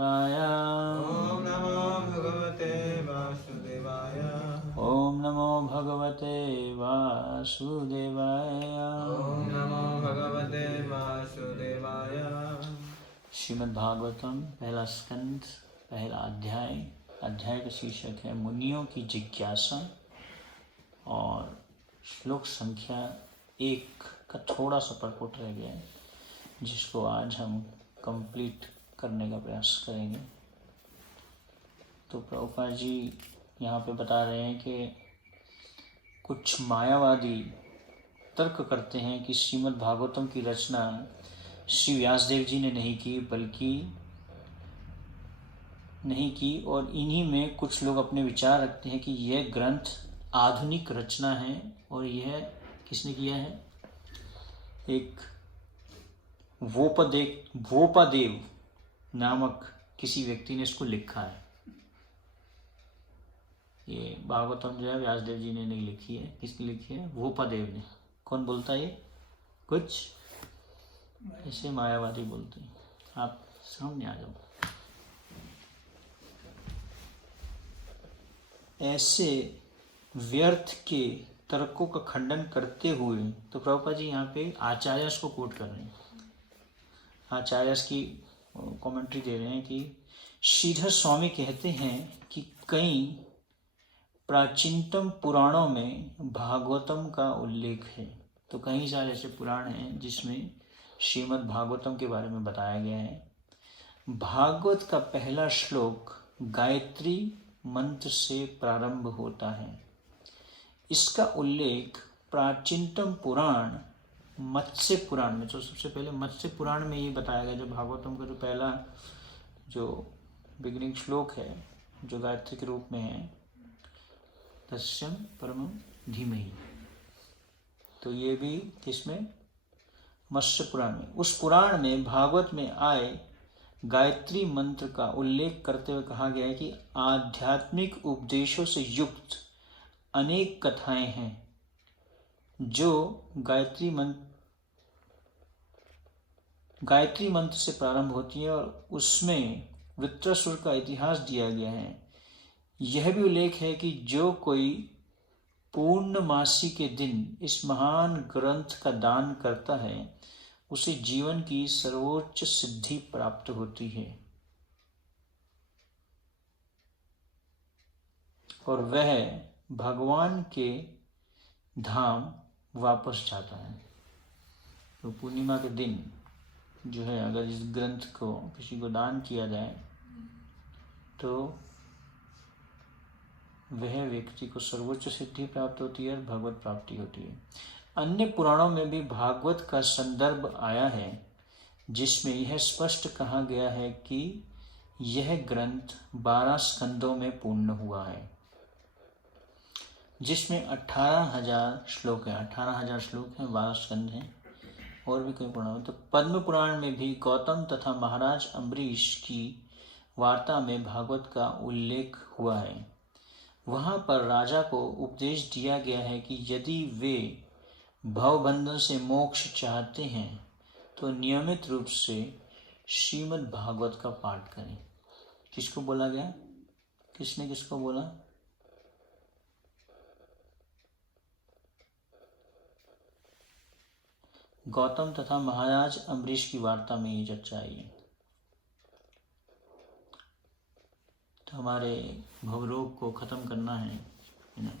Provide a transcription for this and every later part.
वासुदेवाय। ओम नमो भगवते वासुदेवाय। ओम नमो भगवते वासुदेवाय। ओम नमो भगवते वासुदेवाय। श्रीमद् भागवतम पहला स्कंद पहला अध्याय। अध्याय का शीर्षक है मुनियों की जिज्ञासा और श्लोक संख्या 1 का थोड़ा सा परपुट रह गया है, जिसको आज हम कंप्लीट करने का प्रयास करेंगे। तो प्रभुपाद जी यहाँ पे बता रहे हैं कि कुछ मायावादी तर्क करते हैं कि श्रीमद् भागवतम की रचना श्री व्यासदेव जी ने नहीं की और इन्हीं में कुछ लोग अपने विचार रखते हैं कि यह ग्रंथ आधुनिक रचना है और यह किसने किया है, एक वोपादेव नामक किसी व्यक्ति ने इसको लिखा है। ये भागवतम जो है व्यासदेव जी ने नहीं लिखी है, किसने लिखी है? वोपादेव ने। कौन बोलता है ये? कुछ ऐसे मायावादी बोलते हैं। आप सामने आ जाओ। ऐसे व्यर्थ के तर्कों का खंडन करते हुए तो प्रभुपाद जी यहाँ पे आचार्यस को कोट कर रहे हैं। आचार्यस की कमेंट्री दे रहे हैं कि श्रीधर स्वामी कहते हैं कि कई प्राचीनतम पुराणों में भागवतम का उल्लेख है। तो कई सारे ऐसे पुराण हैं जिसमें श्रीमद् भागवतम के बारे में बताया गया है। भागवत का पहला श्लोक गायत्री मंत्र से प्रारंभ होता है। इसका उल्लेख प्राचीनतम पुराण मत्स्य पुराण में, तो सबसे पहले मत्स्य पुराण में ये बताया गया, जो भागवतम का जो पहला जो बिगिनिंग श्लोक है जो गायत्री के रूप में है, तस्यम परमं धीमहि। तो ये भी किसमें? मत्स्य पुराण में। उस पुराण में भागवत में आए गायत्री मंत्र का उल्लेख करते हुए कहा गया है कि आध्यात्मिक उपदेशों से युक्त अनेक कथाएं हैं जो गायत्री मंत्र से प्रारंभ होती है और उसमें वृत्रासुर का इतिहास दिया गया है। यह भी उल्लेख है कि जो कोई पूर्णमासी के दिन इस महान ग्रंथ का दान करता है उसे जीवन की सर्वोच्च सिद्धि प्राप्त होती है और वह भगवान के धाम वापस जाता है। तो पूर्णिमा के दिन जो है, अगर इस ग्रंथ को किसी को दान किया जाए तो वह व्यक्ति को सर्वोच्च सिद्धि प्राप्त होती है और भगवत प्राप्ति होती है। अन्य पुराणों में भी भागवत का संदर्भ आया है जिसमें यह स्पष्ट कहा गया है कि यह ग्रंथ 12 स्कंदों में पूर्ण हुआ है, जिसमें 18,000 श्लोक हैं। 18,000 श्लोक हैं, 12 स्कंद हैं। और भी कई पुराण में, तो पद्म पुराण में भी गौतम तथा महाराज अम्बरीश की वार्ता में भागवत का उल्लेख हुआ है। वहाँ पर राजा को उपदेश दिया गया है कि यदि वे भवबंधन से मोक्ष चाहते हैं तो नियमित रूप से श्रीमद् भागवत का पाठ करें। किसको बोला गया? किसने किसको बोला? गौतम तथा महाराज अम्बरीश की वार्ता में ये चर्चा आई है। तो हमारे भवरोग को खत्म करना है ना।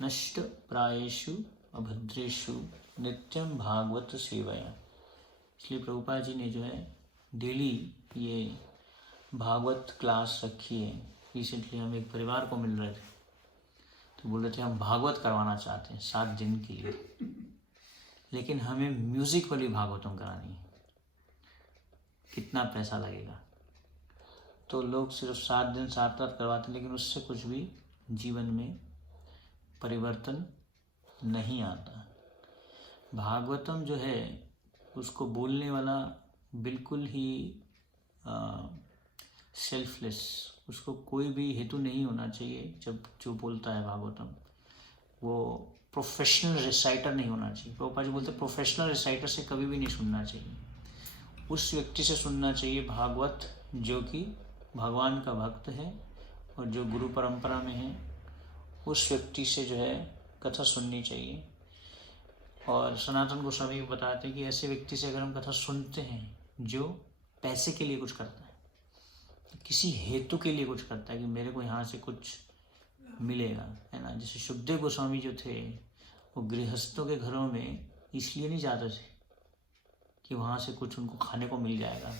नष्ट प्रायेषु अभद्रेषु नित्यम भागवत सेवया। इसलिए प्रभुपाद जी ने जो है डेली ये भागवत क्लास रखी है। रिसेंटली हम एक परिवार को मिल रहे थे तो बोल रहे थे हम भागवत करवाना चाहते हैं 7 दिन के लिए, लेकिन हमें म्यूजिक वाली भागवतम करानी है, कितना पैसा लगेगा? तो लोग सिर्फ 7 दिन 7 रात करवाते हैं, लेकिन उससे कुछ भी जीवन में परिवर्तन नहीं आता। भागवतम जो है उसको बोलने वाला बिल्कुल ही सेल्फलेस, उसको कोई भी हेतु नहीं होना चाहिए। जब जो बोलता है भागवतम वो प्रोफेशनल रिसाइटर नहीं होना चाहिए। प्रभुपाद जी बोलते प्रोफेशनल रिसाइटर से कभी भी नहीं सुनना चाहिए। उस व्यक्ति से सुनना चाहिए भागवत जो कि भगवान का भक्त है और जो गुरु परंपरा में है, उस व्यक्ति से जो है कथा सुननी चाहिए। और सनातन गोस्वामी बताते हैं कि ऐसे व्यक्ति से अगर हम कथा सुनते हैं जो पैसे के लिए कुछ करता है, किसी हेतु के लिए कुछ करता है कि मेरे को यहाँ से कुछ मिलेगा, है ना। जैसे सुखदेव गोस्वामी जो थे वो गृहस्थों के घरों में इसलिए नहीं जाते थे कि वहाँ से कुछ उनको खाने को मिल जाएगा,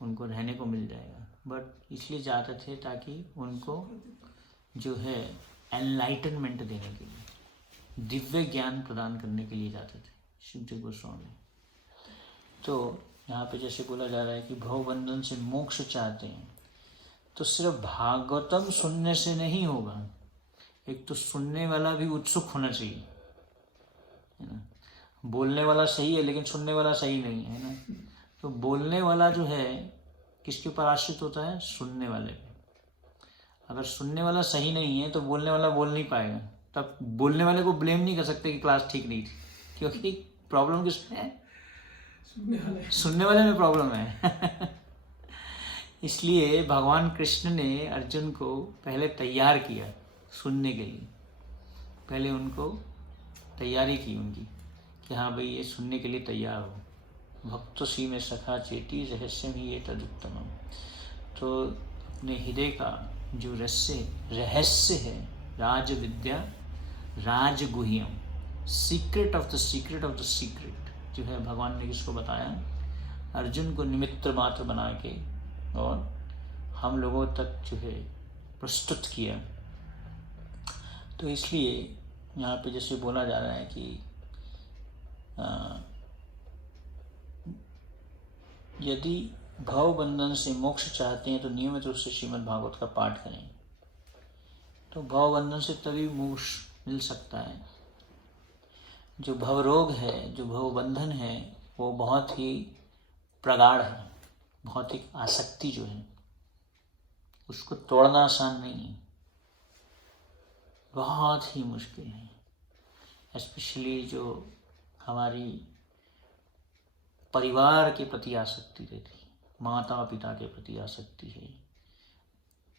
उनको रहने को मिल जाएगा, बट इसलिए जाते थे ताकि उनको जो है एनलाइटनमेंट देने के लिए, दिव्य ज्ञान प्रदान करने के लिए जाते थे सुखदेव गोस्वामी। तो यहाँ पे जैसे बोला जा रहा है कि भवबंधन से मोक्ष चाहते हैं, तो सिर्फ भागवतम सुनने से नहीं होगा, एक तो सुनने वाला भी उत्सुक होना चाहिए, है ना। बोलने वाला सही है लेकिन सुनने वाला सही नहीं है ना। तो बोलने वाला जो है किसके ऊपर आश्रित होता है? सुनने वाले पे। अगर सुनने वाला सही नहीं है तो बोलने वाला बोल नहीं पाएगा, तब बोलने वाले को ब्लेम नहीं कर सकते कि क्लास ठीक नहीं थी, क्योंकि प्रॉब्लम किसमें है? सुनने वाले में प्रॉब्लम है। इसलिए भगवान कृष्ण ने अर्जुन को पहले तैयार किया सुनने के लिए, पहले उनको तैयारी की उनकी कि हाँ भाई ये सुनने के लिए तैयार हो। भक्तो सी में सखा चेती रहस्य ही ये तदुत्तमम। तो अपने हृदय का जो रहस्य है, राज विद्या राजगुह्यम, secret of the secret of the secret, जो है भगवान ने किसको बताया? अर्जुन को निमित्त मात्र बना के और हम लोगों तक जो है प्रस्तुत किया। तो इसलिए यहाँ पे जैसे बोला जा रहा है कि यदि भव बंधन से मोक्ष चाहते हैं तो नियमित रूप से श्रीमद् भागवत का पाठ करें। तो भव बंधन से तभी मोक्ष मिल सकता है। जो भव रोग है, जो भव बंधन है, वो बहुत ही प्रगाढ़ है, भौतिक आसक्ति जो है उसको तोड़ना आसान नहीं है, बहुत ही मुश्किल है। स्पेशली जो हमारी परिवार के प्रति आसक्ति रहती, माता पिता के प्रति आसक्ति है,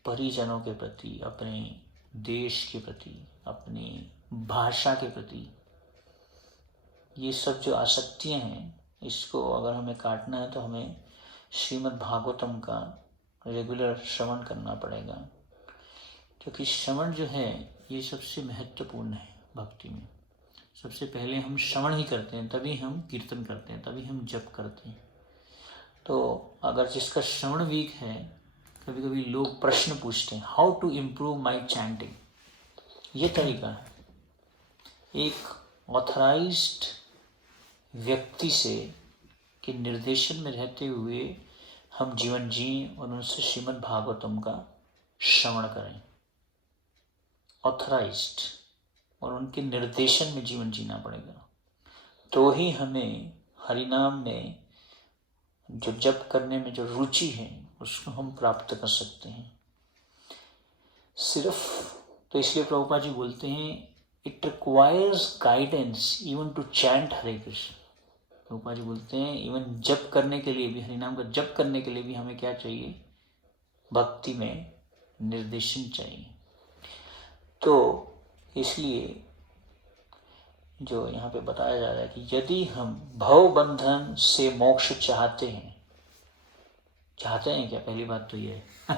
परिजनों के प्रति, अपने देश के प्रति, अपनी भाषा के प्रति, ये सब जो आसक्तियां हैं, इसको अगर हमें काटना है तो हमें श्रीमद् भागवतम का रेगुलर श्रवण करना पड़ेगा, क्योंकि श्रवण जो है ये सबसे महत्वपूर्ण है भक्ति में। सबसे पहले हम श्रवण ही करते हैं, तभी हम कीर्तन करते हैं, तभी हम जप करते हैं। तो अगर जिसका श्रवण वीक है, कभी कभी लोग प्रश्न पूछते हैं, how to improve my chanting. ये तरीका है, एक ऑथराइज्ड व्यक्ति से के निर्देशन में रहते हुए हम जीवन जिएं और उनसे श्रीमद् भागवतम का श्रवण करें। ऑथराइज्ड और उनके निर्देशन में जीवन जीना पड़ेगा, तो ही हमें हरिनाम में जो जप करने में जो रुचि है उसको हम प्राप्त कर सकते हैं। सिर्फ तो इसलिए प्रभुपाद जी बोलते हैं, it requires guidance even to chant Hare Krishna. Prabhupada ji बोलते हैं इवन जप करने के लिए भी, हरिनाम का जप करने के लिए भी हमें क्या चाहिए? भक्ति में निर्देशन चाहिए। तो इसलिए जो यहाँ पे बताया जा रहा है कि यदि हम भव बंधन से मोक्ष चाहते हैं क्या? पहली बात तो ये है।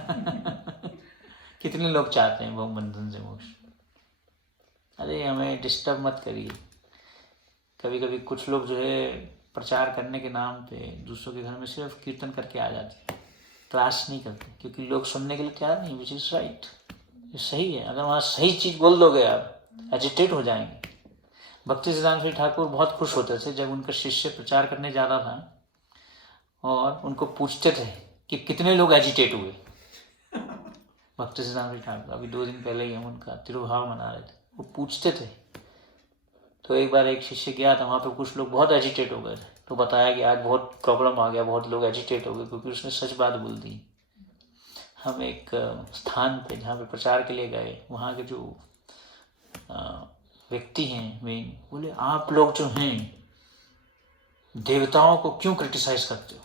कितने लोग चाहते हैं भव बंधन से मोक्ष? अरे हमें डिस्टर्ब मत करिए। कभी कभी कुछ लोग जो है प्रचार करने के नाम पे दूसरों के घर में सिर्फ कीर्तन करके आ जाते हैं, क्लास नहीं करते, क्योंकि लोग सुनने के लिए तैयार नहीं, विच इज राइट, ये सही है। अगर वहाँ सही चीज बोल दोगे आप, एजिटेट हो जाएंगे। भक्ति सिद्धांत श्री ठाकुर बहुत खुश होते थे जब उनका शिष्य प्रचार करने जा रहा था और उनको पूछते थे कि कितने लोग एजिटेट हुए। भक्ति सिद्धांत श्री ठाकुर, अभी 2 दिन पहले ही हम उनका तिरुभाव मना रहे थे, वो पूछते थे। तो एक बार एक शिष्य गया था, वहाँ पे कुछ लोग बहुत एजिटेट हो गए थे, तो बताया कि आज बहुत प्रॉब्लम आ गया, बहुत लोग एजिटेट हो गए, क्योंकि उसने सच बात बोल दी। हम एक स्थान पे जहाँ पे प्रचार के लिए गए, वहाँ के जो व्यक्ति हैं मेन, बोले आप लोग जो हैं देवताओं को क्यों क्रिटिसाइज करते हो?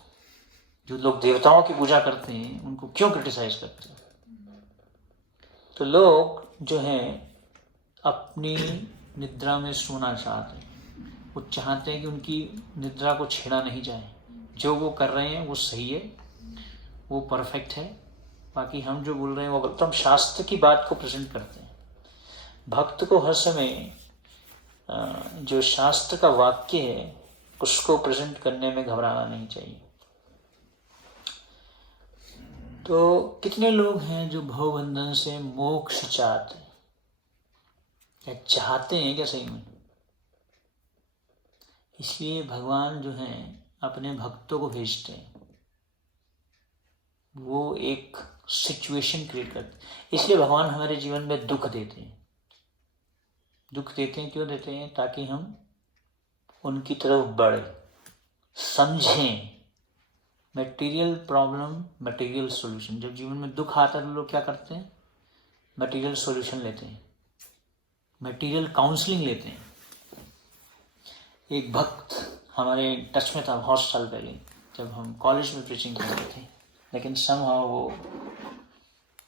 जो लोग देवताओं की पूजा करते हैं उनको क्यों क्रिटिसाइज करते हैं? तो लोग जो हैं अपनी निद्रा में सोना चाहते हैं, वो चाहते हैं कि उनकी निद्रा को छेड़ा नहीं जाए। जो वो कर रहे हैं वो सही है, वो परफेक्ट है, बाकी हम जो बोल रहे हैं वो गलत। तो हम शास्त्र की बात को प्रेजेंट करते हैं। भक्त को हर समय जो शास्त्र का वाक्य है उसको प्रेजेंट करने में घबराना नहीं चाहिए। तो कितने लोग हैं जो भवबंधन से मोक्ष चाहते हैं, या चाहते हैं क्या सही में? इसलिए भगवान जो हैं अपने भक्तों को भेजते हैं, वो एक सिचुएशन क्रिएट करते हैं। इसलिए भगवान हमारे जीवन में दुख देते हैं। दुख देते हैं क्यों देते हैं? ताकि हम उनकी तरफ बढ़े, समझें मटेरियल प्रॉब्लम, मटेरियल सॉल्यूशन। जब जीवन में दुख आता है तो लोग क्या करते हैं? मटेरियल सॉल्यूशन लेते हैं, मटेरियल काउंसलिंग लेते हैं। एक भक्त हमारे टच में था बहुत साल पहले, जब हम कॉलेज में प्रीचिंग कर रहे थे, लेकिन समहाउ वो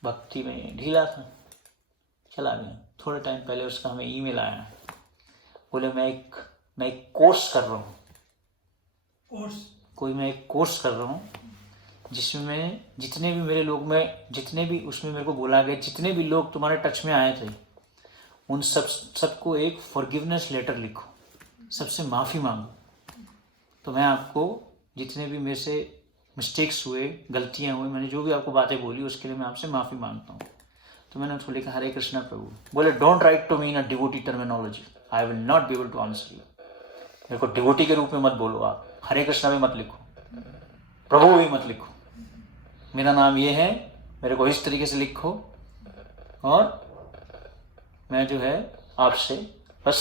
भक्ति में ढीला था, चला गया। थोड़े टाइम पहले उसका हमें ईमेल आया, बोले मैं एक कोर्स कर रहा हूँ, मैं एक कोर्स कर रहा हूँ जिसमें जितने भी मेरे लोग में, जितने भी उसमें मेरे को बोला गया, जितने भी लोग तुम्हारे टच में आए थे उन सबको एक फॉरगिवनेस लेटर लिखो, सबसे माफ़ी मांगो। तो मैं आपको जितने भी मेरे से मिस्टेक्स हुए, गलतियाँ हुई, मैंने जो भी आपको बातें बोली उसके लिए मैं आपसे माफ़ी मांगता हूँ। तो मैंने उसको लिखा हरे कृष्णा प्रभु। बोले don't write to me in a devotee terminology, I will not be able to answer you. मेरे को डिवोटी के रूप में मत बोलो, आप हरे कृष्णा भी मत लिखो, प्रभु भी मत लिखो, मेरा नाम ये है, मेरे को इस तरीके से लिखो, और मैं जो है आपसे बस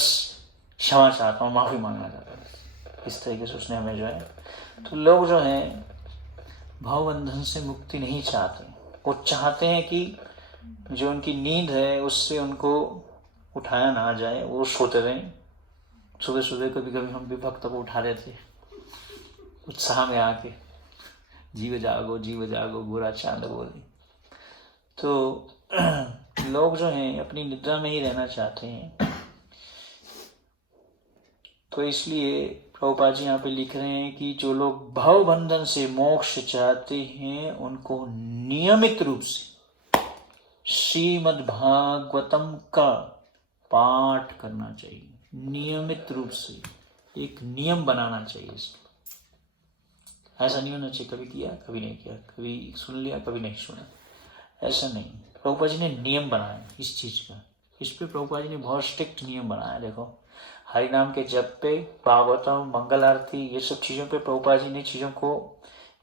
क्षमा चाहता हूँ, माफ़ी मांगना चाहता हूँ। इस तरीके से उसने हमें जो है, तो लोग जो हैं भावबंधन से मुक्ति नहीं चाहते। वो चाहते हैं कि जो उनकी नींद है उससे उनको उठाया ना जाए, वो सोते रहें। सुबह सुबह कभी कभी हम भी भक्त को उठा रहे थे उत्साह में आके, जीव जागो गोरा चांद बोले। तो लोग जो हैं अपनी निद्रा में ही रहना चाहते हैं। तो इसलिए प्रभुपाद जी यहाँ पे लिख रहे हैं कि जो लोग भवबंधन से मोक्ष चाहते हैं उनको नियमित रूप से श्रीमद् भागवतम का पाठ करना चाहिए। नियमित रूप से एक नियम बनाना चाहिए इसको। ऐसा नहीं होना चाहिए कभी किया कभी नहीं किया, कभी सुन लिया कभी नहीं सुना, ऐसा नहीं। प्रभुपाद जी ने नियम बनाया इस चीज़ का। इस पे प्रभुपाद जी ने बहुत स्ट्रिक्ट नियम बनाया। देखो हरि नाम के जप पे, भागवतम, मंगल आरती, ये सब चीज़ों पे प्रभुपाद जी ने चीज़ों को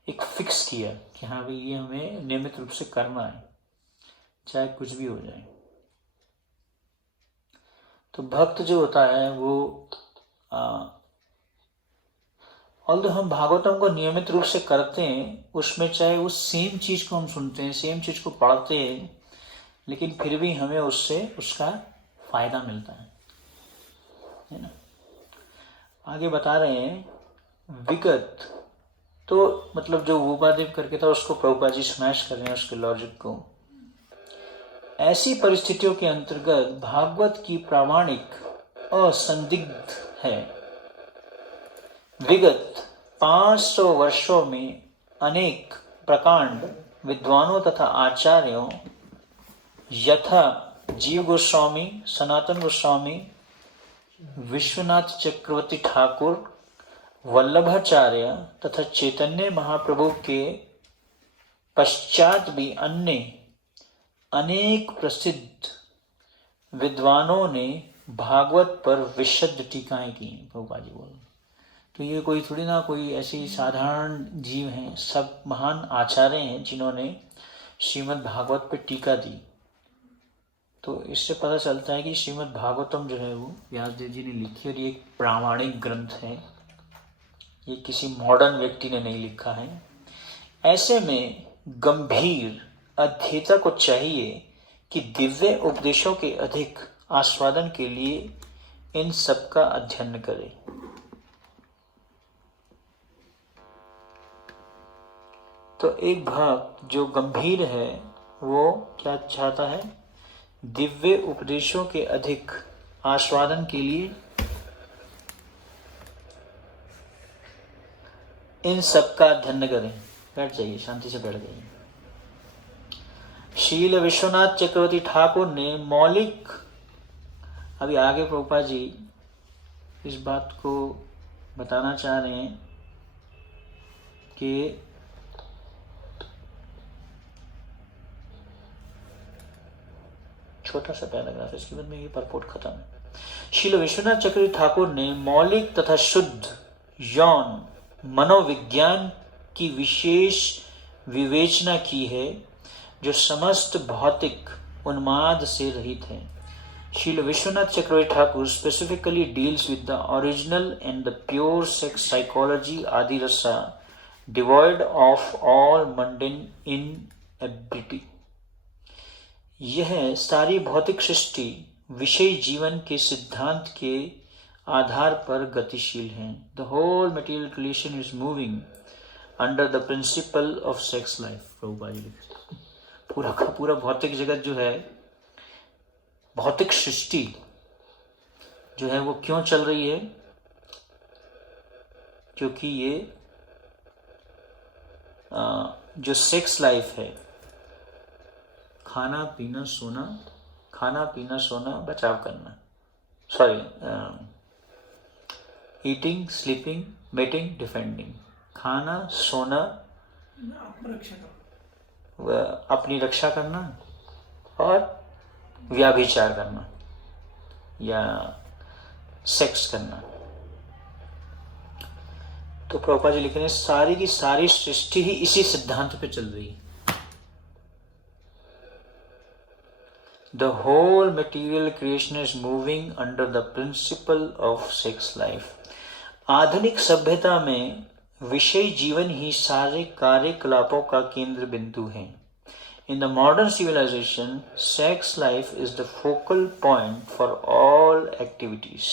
एक फिक्स किया कि हाँ भाई ये हमें नियमित रूप से करना है, चाहे कुछ भी हो जाए। तो भक्त जो होता है वो ऑल्दो हम भागवतम को नियमित रूप से करते हैं, उसमें चाहे उस सेम चीज़ को हम सुनते हैं, सेम चीज़ को पढ़ते हैं, लेकिन फिर भी हमें उससे उसका फायदा मिलता है ना। आगे बता रहे हैं विगत, तो मतलब जो उपादेव करके था उसको प्रभुपाद जी स्मैश कर रहे हैं उसके लॉजिक को। ऐसी परिस्थितियों के अंतर्गत भागवत की प्रामाणिक असंदिग्ध है। विगत 500 वर्षों में अनेक प्रकांड विद्वानों तथा आचार्यों यथा जीव गोस्वामी, सनातन गोस्वामी, विश्वनाथ चक्रवर्ती ठाकुर, वल्लभाचार्य तथा चैतन्य महाप्रभु के पश्चात भी अन्य अनेक प्रसिद्ध विद्वानों ने भागवत पर विशद टीकाएं की। प्रभुपाद जी बोल, तो ये कोई थोड़ी ना कोई ऐसी साधारण जीव हैं, सब महान आचार्य हैं जिन्होंने श्रीमद् भागवत पर टीका दी। तो इससे पता चलता है कि श्रीमद् भागवतम जो है वो व्यासदेव जी ने लिखी और ये एक प्रामाणिक ग्रंथ है, ये किसी मॉडर्न व्यक्ति ने नहीं लिखा है। ऐसे में गंभीर अध्येता को चाहिए कि दिव्य उपदेशों के अधिक आस्वादन के लिए इन सब का अध्ययन करे। तो एक भक्त जो गंभीर है वो क्या चाहता है? दिव्य उपदेशों के अधिक आस्वादन के लिए इन सबका अध्ययन करें। बैठ जाइए, शांति से बैठ जाइए। शील विश्वनाथ चक्रवर्ती ठाकुर ने मौलिक, अभी आगे प्रभुपाद जी इस बात को बताना चाह रहे हैं कि छोटा सा पैराग्राफ, इसके बाद में ये परपोर्ट खत्म है। शील विश्वनाथ चक्रवर्ती ठाकुर ने मौलिक तथा शुद्ध यौन मनोविज्ञान की विशेष विवेचना की है जो समस्त भौतिक उन्माद से रहित है। शील विश्वनाथ चक्रवर्ती Thakur specifically deals with the original and the pure sex psychology आदि रसा devoid of all mundane inability। यह सारी भौतिक सृष्टि विषय जीवन के सिद्धांत के आधार पर गतिशील है। The whole material creation is moving under the principle of sex life। Prabhupada ji पूरा का पूरा भौतिक जगत जो है, भौतिक सृष्टि जो है वो क्यों चल रही है? क्योंकि ये जो सेक्स लाइफ है, खाना पीना सोना बचाव करना, ईटिंग स्लीपिंग मेटिंग डिफेंडिंग, खाना सोना अपनी रक्षा करना और व्याभिचार करना या सेक्स करना। तो प्रभुपाद जी लिख रहे हैं सारी की सारी सृष्टि ही इसी सिद्धांत पे चल रही है। The whole material creation is moving under the principle of sex life। आधुनिक सभ्यता में विषय जीवन ही सारे कार्यकलापों का केंद्र बिंदु है। In the modern civilization, sex life is the focal point for all activities।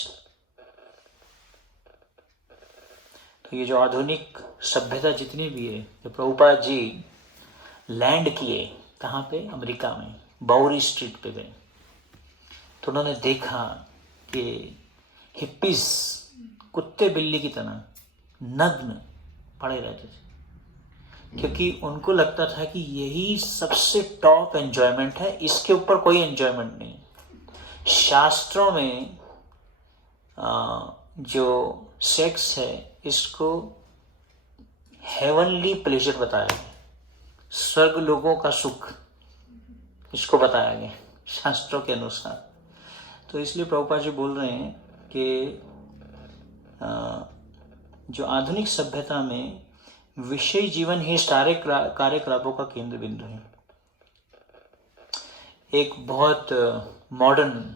तो ये जो आधुनिक सभ्यता जितनी भी है, जो प्रभुपाद जी लैंड किए कहाँ पे? अमेरिका में बाउरी स्ट्रीट पे गए तो उन्होंने देखा कि हिप्पीज कुत्ते बिल्ली की तरह नग्न पड़े रहते थे, क्योंकि उनको लगता था कि यही सबसे टॉप एंजॉयमेंट है, इसके ऊपर कोई एंजॉयमेंट नहीं। शास्त्रों में जो सेक्स है इसको हेवनली प्लेजर बताया गया, स्वर्ग लोगों का सुख इसको बताया गया शास्त्रों के अनुसार। तो इसलिए प्रभुपाद जी बोल रहे हैं कि जो आधुनिक सभ्यता में विषय जीवन ही सारे कार्यकलापों का केंद्र बिंदु है। एक बहुत मॉडर्न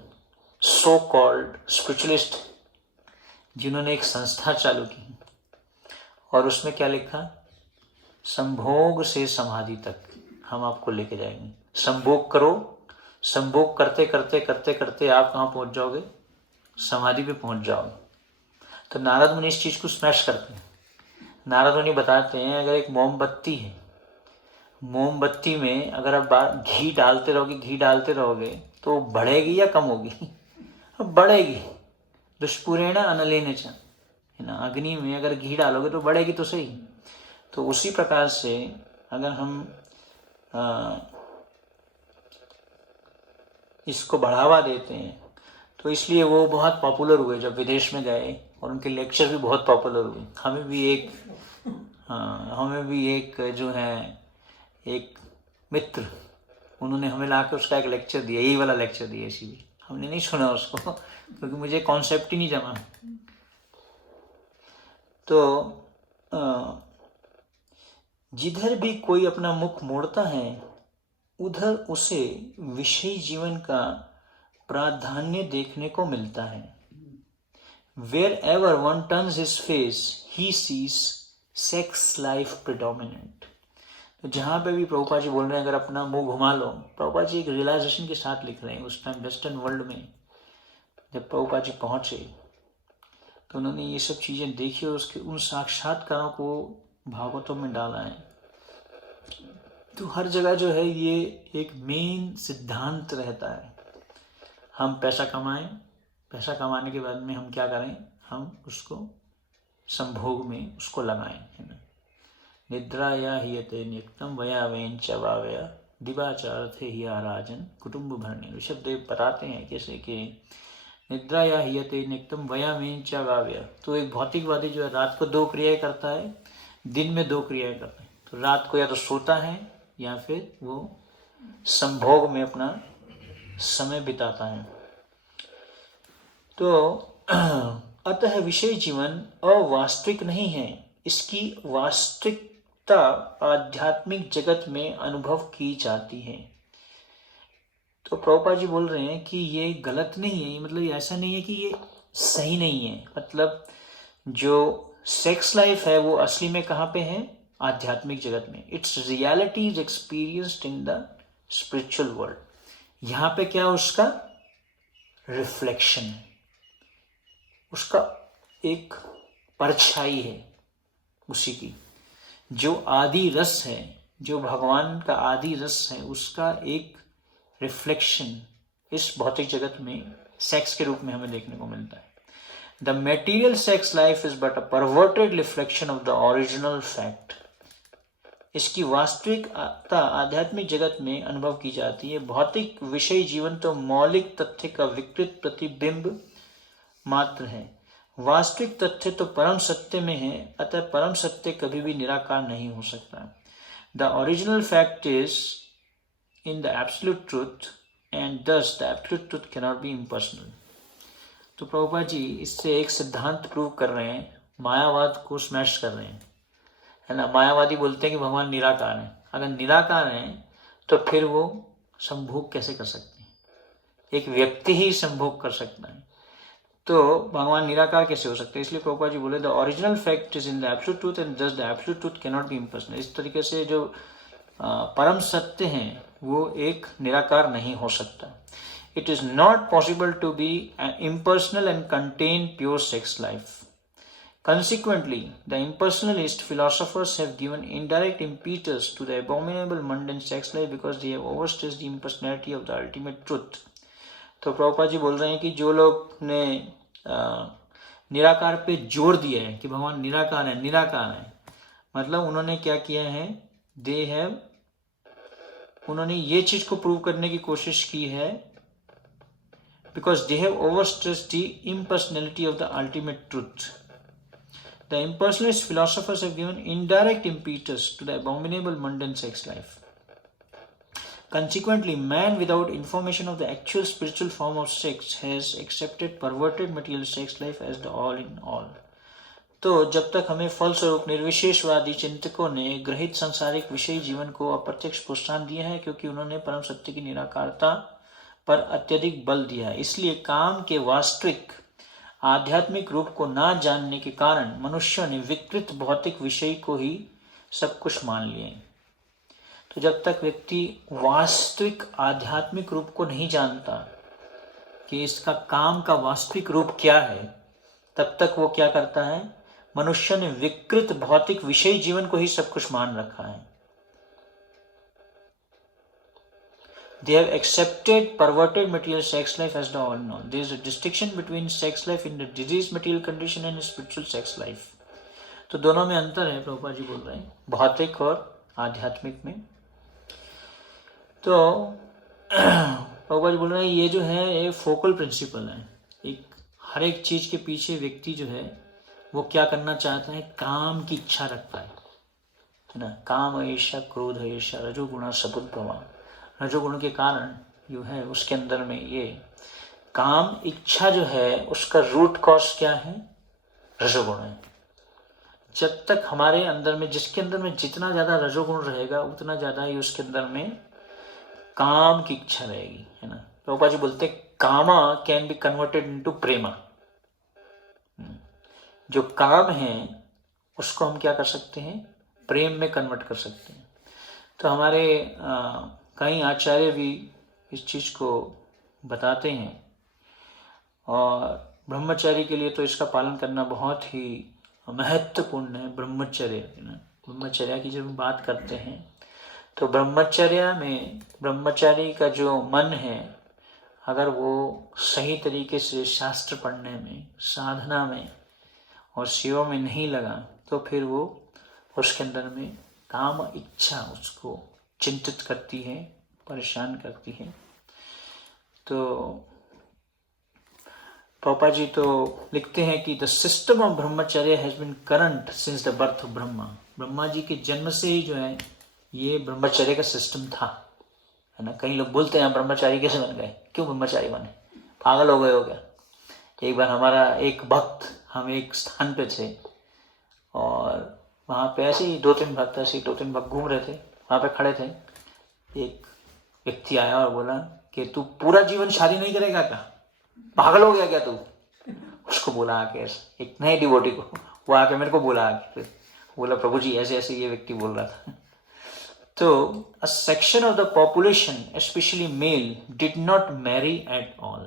सो कॉल्ड स्पिरिचुअलिस्ट जिन्होंने एक संस्था चालू की और उसमें क्या लिखा? संभोग से समाधि तक हम आपको लेके जाएंगे। संभोग करो, संभोग करते करते करते करते आप कहाँ पहुँच जाओगे? समाधि पे पहुँच जाओगे। तो नारद मुनि इस चीज़ को स्मैश करते हैं। नारद मुनि बताते हैं अगर एक मोमबत्ती है, मोमबत्ती में अगर आप घी डालते रहोगे तो बढ़ेगी या कम होगी? बढ़ेगी। दुष्पूरेण अनलेन च, है ना, अग्नि में अगर घी डालोगे तो बढ़ेगी तो सही। तो उसी प्रकार से अगर हम इसको बढ़ावा देते हैं तो इसलिए वो बहुत पॉपुलर हुए। जब विदेश में गए और उनके लेक्चर भी बहुत पॉपुलर हुए। हमें भी एक जो है एक मित्र, उन्होंने हमें ला के उसका एक लेक्चर दिया, यही वाला लेक्चर दिया। इसीलिए हमने नहीं सुना उसको क्योंकि मुझे कॉन्सेप्ट ही नहीं जमा। तो जिधर भी कोई अपना मुख मोड़ता है उधर उसे विषय जीवन का प्राधान्य देखने को मिलता है। Wherever one turns his face, he sees sex life predominant। तो जहाँ पे भी प्रभुपाद जी बोल रहे हैं अगर अपना मुंह घुमा लो, प्रभुपाद जी एक रियलाइजेशन के साथ लिख रहे हैं। उस टाइम वेस्टर्न वर्ल्ड में जब प्रभुपाद जी पहुँचे तो उन्होंने ये सब चीज़ें देखी और उसके उन साक्षात्कारों को भागवतों में डाला है। तो हर जगह जो है ये एक मेन सिद्धांत रहता है, हम पैसा कमाएं, पैसा कमाने के बाद में हम क्या करें, हम उसको संभोग में उसको लगाएं, है ना। निद्राया हियते नियक्तम वया वेन च वावया दिवाचार्थे ही राजन कुटुंब भरणे। ऋषभदेव बताते हैं कैसे कि निद्राया हियते नियक्तम वया वेन च वावया, तो एक भौतिकवादी जो है रात को 2 क्रियाएं करता है, दिन में 2 क्रियाएं करता है। तो रात को या तो सोता है या फिर वो संभोग में अपना समय बिताता है। तो अतः विषय जीवन अवास्तविक नहीं है, इसकी वास्तविकता आध्यात्मिक जगत में अनुभव की जाती है। तो प्रभुपाद जी बोल रहे हैं कि ये गलत नहीं है, मतलब ऐसा नहीं है कि ये सही नहीं है। मतलब जो सेक्स लाइफ है वो असली में कहाँ पे है, आध्यात्मिक जगत में। It's reality is experienced in the spiritual world. यहाँ पे क्या उसका रिफ्लेक्शन है, उसका एक परछाई है उसी की। जो आदि रस है, जो भगवान का आदि रस है, उसका एक रिफ्लेक्शन इस भौतिक जगत में सेक्स के रूप में हमें देखने को मिलता है। The material sex life is but a perverted reflection of the original fact. इसकी वास्तविकता आध्यात्मिक जगत में अनुभव की जाती है। भौतिक विषय जीवन तो मौलिक तथ्य का विकृत प्रतिबिंब मात्र है। वास्तविक तथ्य तो परम सत्य में है, अतः परम सत्य कभी भी निराकार नहीं हो सकता। The original fact is in the absolute truth and thus the absolute truth cannot be impersonal. तो प्रभुपाद जी इससे एक सिद्धांत प्रूव कर रहे हैं, मायावाद को स्मैश कर रहे हैं, है ना। मायावादी बोलते हैं कि भगवान निराकार है। अगर निराकार है तो फिर वो संभोग कैसे कर सकते हैं, एक व्यक्ति ही संभोग कर सकता है, तो भगवान निराकार कैसे हो सकते हैं। इसलिए प्रभुपाद जी बोले the original fact is in the absolute truth and thus the absolute truth cannot be impersonal. इस तरीके से जो परम सत्य हैं वो एक निराकार नहीं हो सकता। It is not possible to be impersonal and contain pure sex life. Consequently, the impersonalist philosophers have given indirect impetus to the abominable mundane sex life because they have overstressed the impersonality of the ultimate truth. तो प्रभुपाद जी बोल रहे हैं कि जो लोग ने निराकार पे जोर दिया है कि भगवान निराकार है, निराकार है, मतलब उन्होंने क्या किया है, उन्होंने ये चीज को प्रूव करने की कोशिश की है because they have overstressed the impersonality of the ultimate truth. The impersonalist philosophers have given indirect impetus to the abominable mundane sex life. Consequently, man without information of the actual spiritual form of sex has accepted perverted material sex life as the all in all. तो जब तक हमें फलस्वरूप निर्विशेषवादी चिंतकों ने ग्रहित सांसारिक विषयी जीवन को अप्रत्यक्ष प्रोत्साहन दिया है, क्योंकि उन्होंने परम सत्य की निराकारता पर अत्यधिक बल दिया है। इसलिए काम के वास्तविक आध्यात्मिक रूप को ना जानने के कारण मनुष्यों ने विकृत भौतिक विषय को ही सब कुछ मान लिए। तो जब तक व्यक्ति वास्तविक आध्यात्मिक रूप को नहीं जानता कि इसका काम का वास्तविक रूप क्या है, तब तक वो क्या करता है, मनुष्य ने विकृत भौतिक विषय जीवन को ही सब कुछ मान रखा है। They have accepted perverted material sex life as the all in all. There is a distinction between sex life in the diseased material condition and spiritual sex life. तो दोनों में अंतर है, प्रभुपाद जी बोल रहे हैं, भौतिक और आध्यात्मिक में। तो प्रभुपाद जी बोल रहे हैं ये जो है एक फोकल प्रिंसिपल है। एक हर एक चीज के पीछे व्यक्ति जो है वो क्या करना चाहता है, काम की इच्छा रखता है ना। काम ऐसा, क्रोध ऐसा, रजोगुण सदुद्भवा। रजोगुण के कारण जो है उसके अंदर में ये काम इच्छा जो है उसका रूट कॉज क्या है, रजोगुण है। जब तक हमारे अंदर में, जिसके अंदर में जितना ज्यादा रजोगुण रहेगा उतना ज्यादा ही उसके अंदर में काम की इच्छा रहेगी, है ना। प्रभुपाद जी बोलते कामा कैन बी कन्वर्टेड इनटू प्रेमा। जो काम है उसको हम क्या कर सकते हैं, प्रेम में कन्वर्ट कर सकते हैं। तो हमारे कई आचार्य भी इस चीज को बताते हैं, और ब्रह्मचारी के लिए तो इसका पालन करना बहुत ही महत्वपूर्ण है। ब्रह्मचर्य, ब्रह्मचर्य की जब हम बात करते हैं तो ब्रह्मचर्य में ब्रह्मचारी का जो मन है, अगर वो सही तरीके से शास्त्र पढ़ने में, साधना में और सेवा में नहीं लगा, तो फिर वो उसके अंदर में काम इच्छा उसको चिंतित करती है, परेशान करती है। तो पापा जी तो लिखते हैं कि the system of brahmacharya has been current since the birth of Brahma. Brahma ji के जन्म से ही जो है ये ब्रह्मचर्य का सिस्टम था, है ना। कई लोग बोलते हैं ब्रह्मचारी कैसे बन गए, क्यों ब्रह्मचारी बने, पागल हो गए हो क्या। एक बार हमारा एक भक्त, हम एक स्थान पे थे और वहाँ पे ऐसे ही 2-3 भक्त घूम रहे थे, वहाँ पे खड़े थे। एक व्यक्ति आया और बोला कि तू पूरा जीवन शादी नहीं करेगा क्या, पागल हो गया क्या तू। उसको बोला आके, एक नए डिवोटी को, वो आके मेरे को बोला आके, बोला प्रभु जी ऐसे ऐसे ये व्यक्ति बोल रहा था। तो a section of the population, especially male, did not marry at all.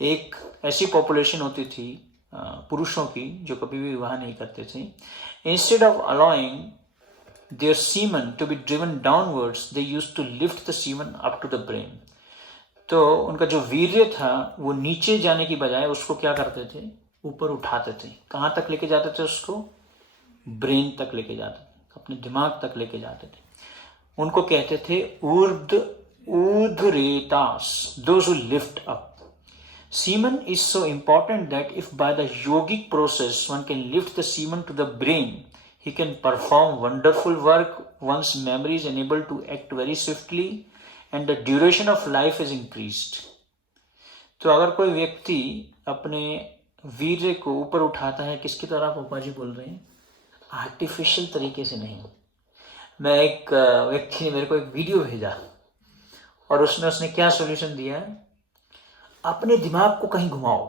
एक ऐसी पॉपुलेशन होती थी पुरुषों की जो कभी भी विवाह नहीं करते थे। Instead of allowing their semen to be driven downwards, they used to lift the semen up to the brain. तो उनका जो वीर्य था वो नीचे जाने की बजाय उसको क्या करते थे, ऊपर उठाते थे। कहाँ तक लेके जाते थे उसको, ब्रेन तक लेके जाते थे, अपने दिमाग तक लेके जाते थे। उनको कहते थे ऊर्ध्वरेतास, those who lift up. Semen is so important that if by the yogic process one can lift the semen to the brain, he can perform wonderful work. One's memory is enabled to act very swiftly and the duration of life is increased. तो अगर कोई व्यक्ति अपने वीर्य को ऊपर उठाता है, किसकी तरह पापा जी बोल रहे हैं, आर्टिफिशियल तरीके से नहीं। मैं एक व्यक्ति ने मेरे को एक वीडियो भेजा और उसने क्या सॉल्यूशन दिया है, अपने दिमाग को कहीं घुमाओ,